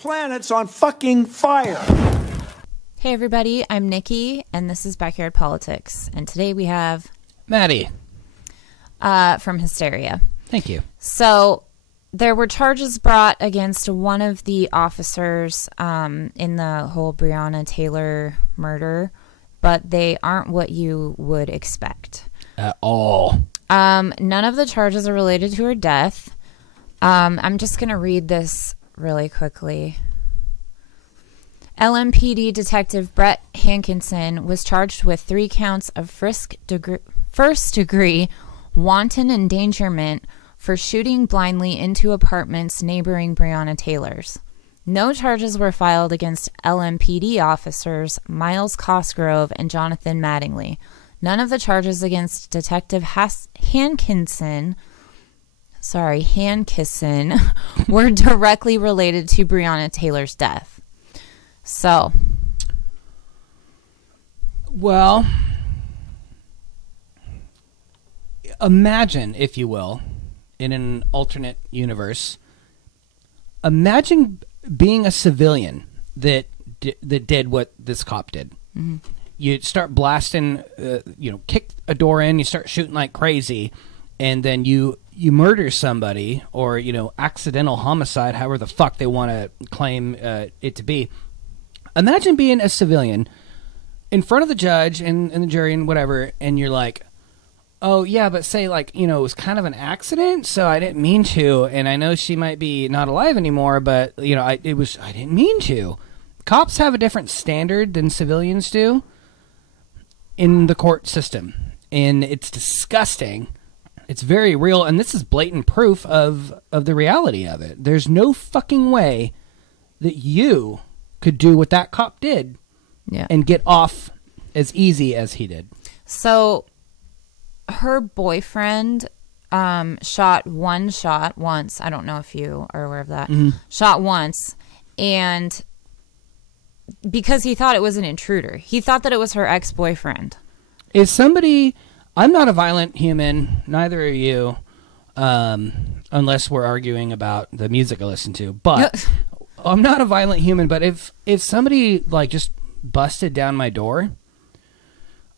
planet's on fucking fire. Hey everybody, I'm Nikki, and this is Backyard Politics. And today we have Maddie from Hysteria. Thank you. So there were charges brought against one of the officers in the whole Breonna Taylor murder, but they aren't what you would expect. At all. None of the charges are related to her death. I'm just going to read this really quickly. LMPD Detective Brett Hankinson was charged with 3 counts of first-degree wanton endangerment for shooting blindly into apartments neighboring Breonna Taylor's. No charges were filed against LMPD officers Miles Cosgrove and Jonathan Mattingly. None of the charges against Detective Hankinson were directly related to Breonna Taylor's death. So, well, imagine, if you will, in an alternate universe, imagine being a civilian that did what this cop did. Mm-hmm. You start blasting, kick a door in, you start shooting like crazy, and then you murder somebody, or, accidental homicide, however the fuck they want to claim it to be. Imagine being a civilian in front of the judge and the jury and whatever, and you're like, oh, yeah, but say, it was kind of an accident, so I didn't mean to, and I know she might be not alive anymore, but, I didn't mean to. Cops have a different standard than civilians do in the court system, and it's disgusting. It's very real, and this is blatant proof of the reality of it. There's no fucking way that you could do what that cop did and get off as easy as he did. So her boyfriend shot one shot once. I don't know if you are aware of that. Mm-hmm. Shot once, and because he thought it was an intruder. He thought that it was her ex-boyfriend. Is somebody... I'm not a violent human, neither are you, unless we're arguing about the music I listen to, but... I'm not a violent human, but if somebody just busted down my door,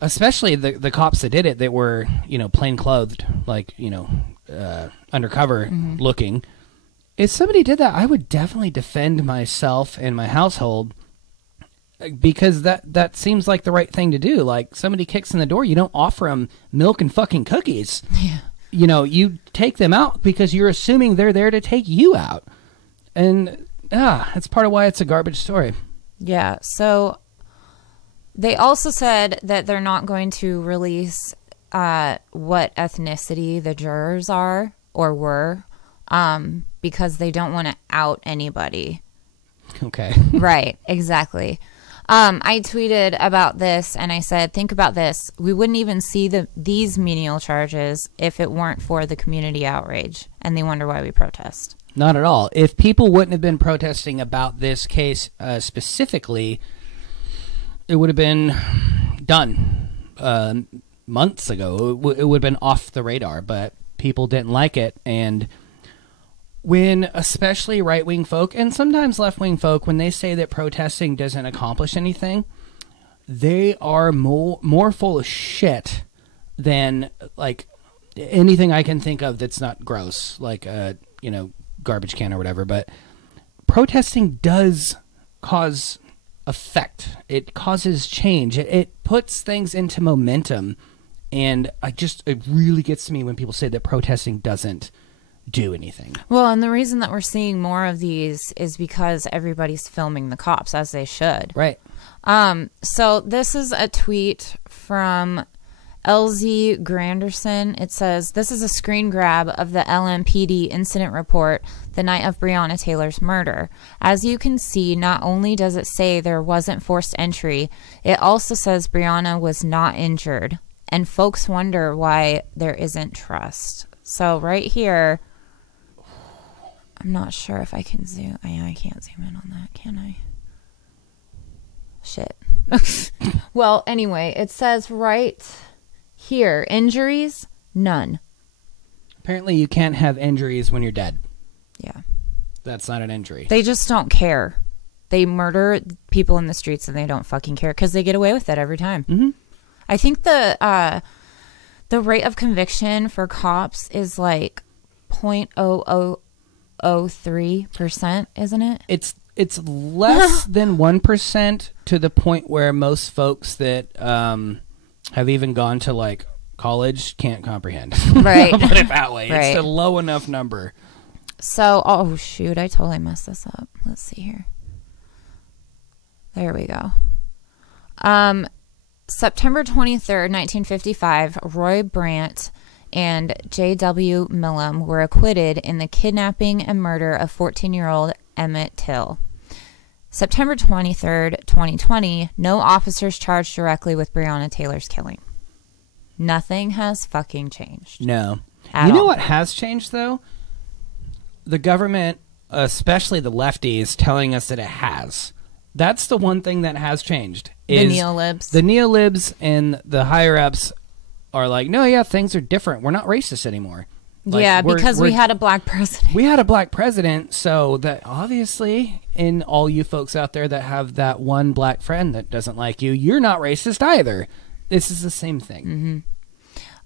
especially the cops that did it that were, plain clothed, undercover looking, if somebody did that, I would definitely defend myself and my household, because that seems like the right thing to do. Like, somebody kicks in the door, you don't offer them milk and fucking cookies. Yeah. You take them out because you're assuming they're there to take you out. And that's part of why it's a garbage story. Yeah, so they also said that they're not going to release what ethnicity the jurors are or were, because they don't want to out anybody. Okay. Right, exactly. I tweeted about this, and I said, think about this. We wouldn't even see these menial charges if it weren't for the community outrage, and they wonder why we protest. Not at all. If people wouldn't have been protesting about this case specifically, it would have been done months ago. It would have been off the radar, but people didn't like it. And when especially right-wing folk, and sometimes left-wing folk, when they say that protesting doesn't accomplish anything, they are more full of shit than, anything I can think of that's not gross, garbage can or whatever. But protesting does cause effect. It causes change. It puts things into momentum. And it really gets to me when people say that protesting doesn't do anything. Well, and the reason that we're seeing more of these is because everybody's filming the cops, as they should. Right. So this is a tweet from LZ Granderson. It says, this is a screen grab of the LMPD incident report the night of Breonna Taylor's murder. As you can see, not only does it say there wasn't forced entry, it also says Breonna was not injured. And folks wonder why there isn't trust. So right here, I'm not sure if I can zoom. I can't zoom in on that, can I? Shit. Well, anyway, it says right here, injuries, none. Apparently you can't have injuries when you're dead. Yeah. That's not an injury. They just don't care. They murder people in the streets and they don't fucking care because they get away with it every time. Mm-hmm. I think the rate of conviction for cops is like 0.0003%, isn't it? It's less than 1% to the point where most folks that have even gone to like college can't comprehend. Right. I'll put it that way. Right. It's a low enough number. So, oh shoot, I totally messed this up. Let's see here. There we go. September 23rd, 1955, Roy Brandt and J.W. Millam were acquitted in the kidnapping and murder of 14-year-old Emmett Till. September 23rd, 2020, no officers charged directly with Breonna Taylor's killing. Nothing has fucking changed. No. At You know all. what has changed, though? The government, especially the lefties, telling us that it has. That's the one thing that has changed. The is neolibs. The neolibs and the higher-ups are like, no, yeah, things are different. We're not racist anymore. Like, yeah, because we had a black president. We had a black president, so that obviously, in all you folks out there that have that one black friend that doesn't like you, you're not racist either. This is the same thing.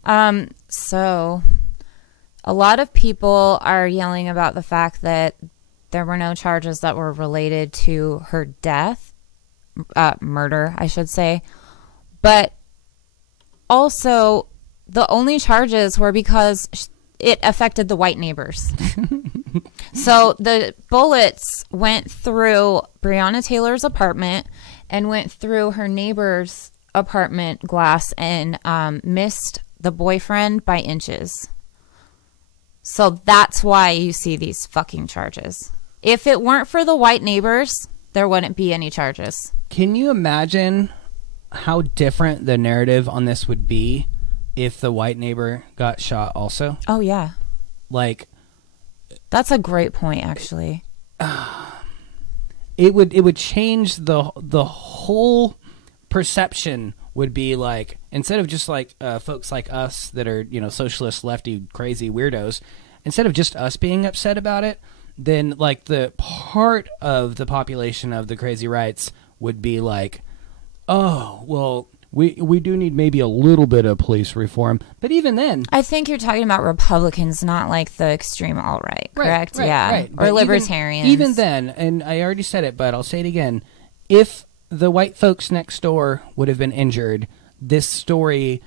Mm-hmm. So, a lot of people are yelling about the fact that there were no charges that were related to her death, murder, I should say. But also, the only charges were because it affected the white neighbors. So the bullets went through Breonna Taylor's apartment and went through her neighbor's apartment glass and missed the boyfriend by inches. So that's why you see these fucking charges. If it weren't for the white neighbors, there wouldn't be any charges. Can you imagine how different the narrative on this would be if the white neighbor got shot also? Oh, yeah. Like, that's a great point, actually. It would change the whole perception. Would be like, instead of just like folks like us that are, you know, socialist, lefty, crazy weirdos, instead of just us being upset about it, then like the part of the population of the crazy rights would be like, oh, well, we do need maybe a little bit of police reform. But even then, I think you're talking about Republicans, not like the extreme alt-right, correct? Yeah. Right. Or But libertarians. Even then, and I already said it, but I'll say it again, if the white folks next door would have been injured, this story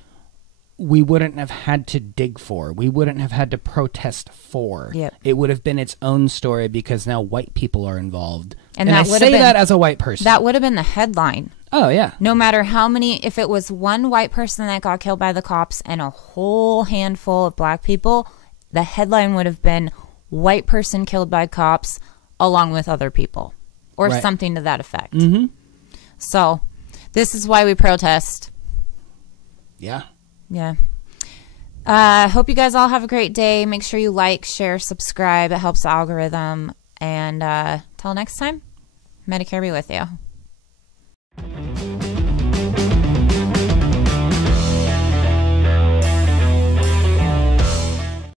we wouldn't have had to dig for. We wouldn't have had to protest for. Yep. It would have been its own story because now white people are involved. And I that would say have been, that as a white person. That would have been the headline. Oh, yeah. No matter how many, if it was one white person that got killed by the cops and a whole handful of black people, the headline would have been white person killed by cops along with other people. Or Right. something to that effect. Mm-hmm. So, this is why we protest. Yeah. Yeah. Hope you guys all have a great day. Make sure you like, share, subscribe. It helps the algorithm. And till next time, Medicare be with you.